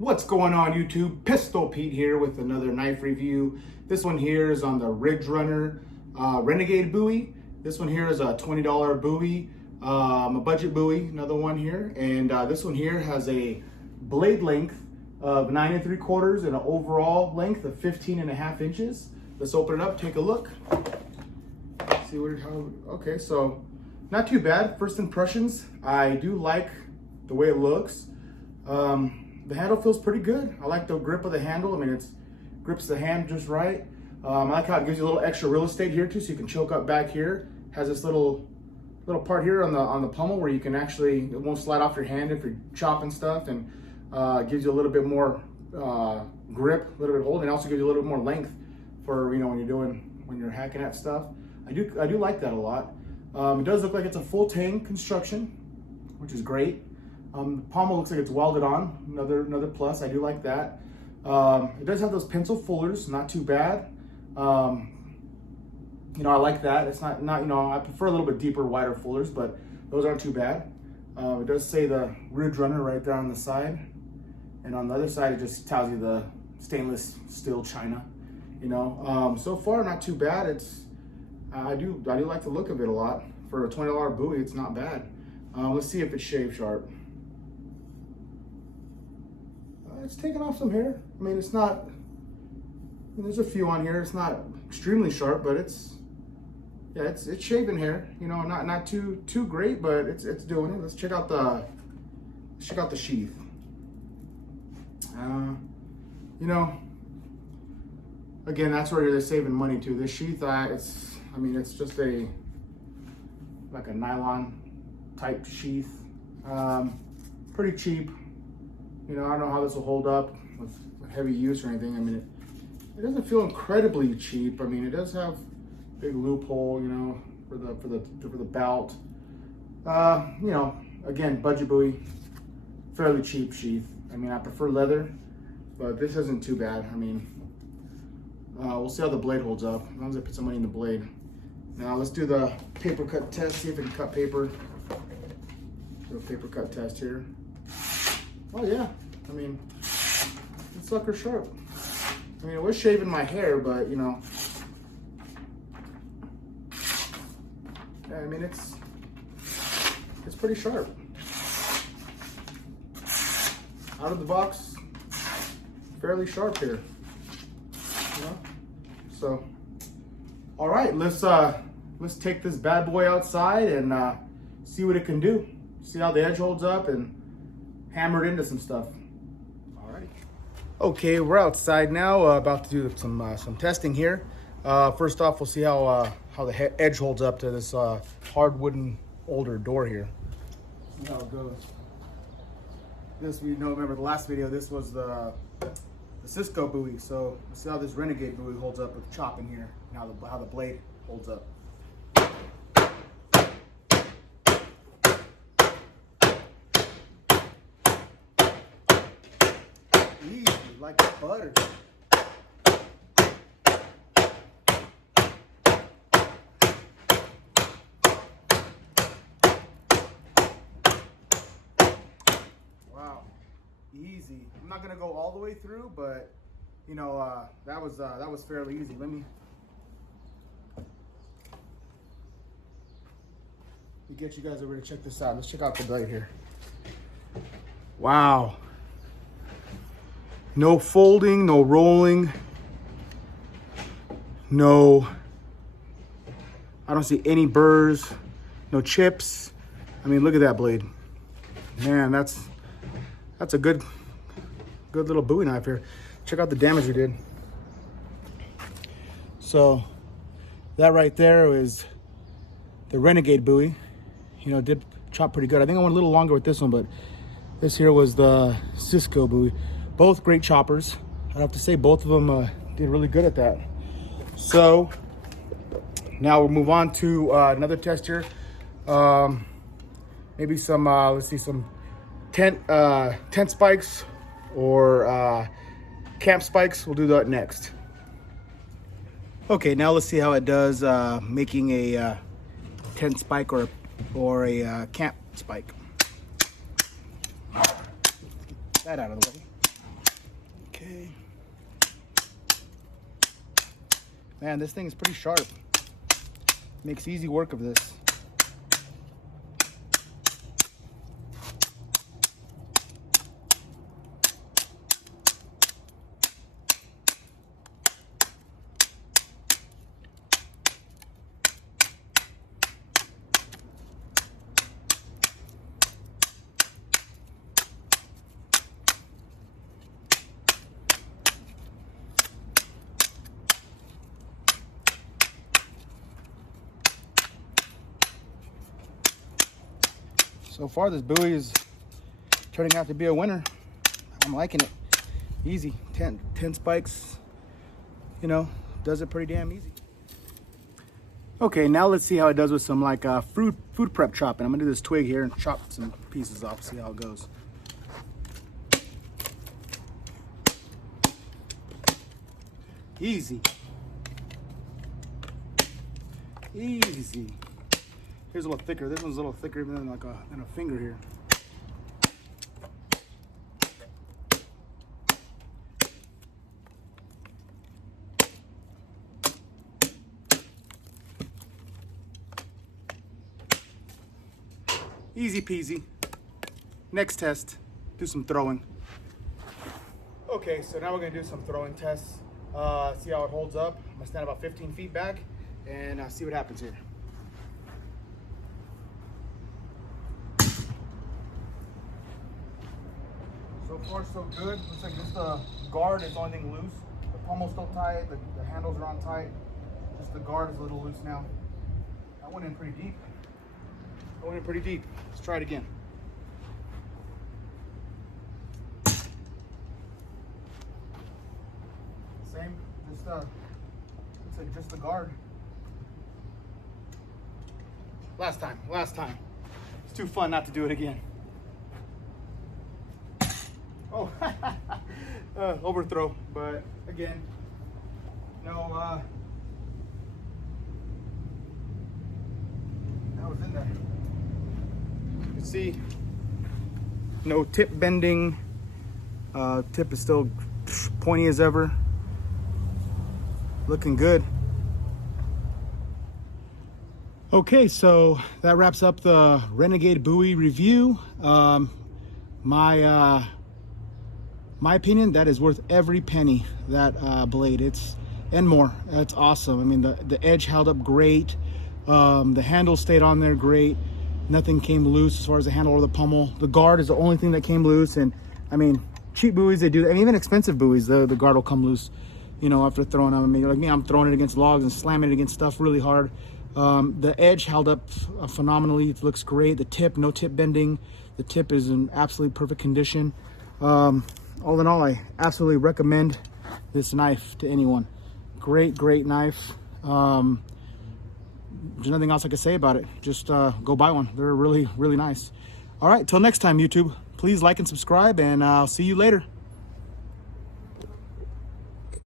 What's going on YouTube? Pistol Pete here with another knife review. This one here is on the Ridge Runner Renegade Bowie. This one here is a $20 Bowie, a budget Bowie, another one here. And this one here has a blade length of 9 3/4 and an overall length of 15.5 inches. Let's open it up, take a look. See okay, so not too bad. First impressions, I do like the way it looks. The handle feels pretty good. I like the grip of the handle. I mean, it grips the hand just right. I like how it gives you a little extra real estate here too, so you can choke up back here. Has this little part here on the pommel where you can actually, it won't slide off your hand if you're chopping stuff, and gives you a little bit more grip, a little bit hold, and also gives you a little bit more length for when you're hacking at stuff. I do like that a lot. It does look like it's a full tang construction, which is great. The pommel looks like it's welded on, another plus. I do like that. It does have those pencil fullers, not too bad. I like that. It's not I prefer a little bit deeper, wider fullers, but those aren't too bad. It does say the Ridge Runner right there on the side, and on the other side it just tells you the stainless steel china. So far not too bad. I do like the look of it a lot. For a $20 Bowie, it's not bad. Let's see if it's shave sharp. It's taking off some hair. I mean, it's not, there's a few on here. It's not extremely sharp, but it's shaving hair. Not too great, but it's doing it. Let's check out the sheath. Again, that's where they're saving money too. This sheath, it's just like a nylon type sheath. Pretty cheap. I don't know how this will hold up with heavy use or anything. I mean, it doesn't feel incredibly cheap. I mean, it does have big loophole, for the belt. Again, budget Bowie, fairly cheap sheath. I mean, I prefer leather, but this isn't too bad. I mean, we'll see how the blade holds up, as long as I put some money in the blade. Now let's do the paper cut test, see if it can cut paper. Do a paper cut test here. Oh yeah, I mean, this sucker's sharp. I mean, it was shaving my hair, but yeah, I mean, it's pretty sharp. Out of the box, fairly sharp here. So, all right, let's take this bad boy outside and see what it can do. See how the edge holds up and hammer it into some stuff. All right. Okay, we're outside now, about to do some testing here. First off, we'll see how the edge holds up to this hardwood older door here. See how it goes. Remember the last video, this was the Cisco Bowie. So let's see how this Renegade Bowie holds up with chopping here, and how the blade holds up. Easy, like butter. Wow, easy. I'm not gonna go all the way through, but that was fairly easy. Let me get you guys over to check this out. Let's check out the blade here. Wow. No folding, no rolling, I don't see any burrs, no chips. I mean, look at that blade. Man, that's a good little Bowie knife here. Check out the damage we did. So that right there is the Renegade Bowie. Did chop pretty good. I think I went a little longer with this one, but this here was the Cisco Bowie. Both great choppers. I'd have to say both of them did really good at that. So now we'll move on to another test here. Maybe some, let's see, some tent spikes or camp spikes. We'll do that next. Okay, now let's see how it does making a tent spike or a camp spike. Get that out of the way. Okay. Man, this thing is pretty sharp. Makes easy work of this. So far, this buoy is turning out to be a winner. I'm liking it. Easy, 10 spikes, you know, does it pretty damn easy. Okay, now let's see how it does with some like food prep chopping. I'm gonna do this twig here and chop some pieces off, see how it goes. Easy. Easy. Here's a little thicker. This one's a little thicker than like than a finger here. Easy peasy. Next test, do some throwing. Okay, so now we're gonna do some throwing tests. See how it holds up. I'm gonna stand about 15 feet back and see what happens here. So far, so good. Looks like just the guard is the only thing loose. The pommel's still tight, the handles are on tight. Just the guard is a little loose now. That went in pretty deep. Let's try it again. Same, just looks like just the guard. Last time. It's too fun not to do it again. Oh, overthrow, but again, no, that was in there. You can see, no tip bending. Tip is still pointy as ever. Looking good. Okay, so that wraps up the Renegade buoy review. My opinion, that is worth every penny, that blade. And more. That's awesome. I mean, the edge held up great. The handle stayed on there great. Nothing came loose as far as the handle or the pommel. The guard is the only thing that came loose. And I mean, cheap buoys, they do that. I mean, even expensive buoys, the guard will come loose, you know, after throwing them. I mean, like me, I'm throwing it against logs and slamming it against stuff really hard. The edge held up phenomenally. It looks great. The tip, no tip bending. The tip is in absolutely perfect condition. All in all, I absolutely recommend this knife to anyone. Great knife. There's nothing else I can say about it. Just go buy one. They're really nice. All right, till next time, YouTube. Please like and subscribe, and I'll see you later.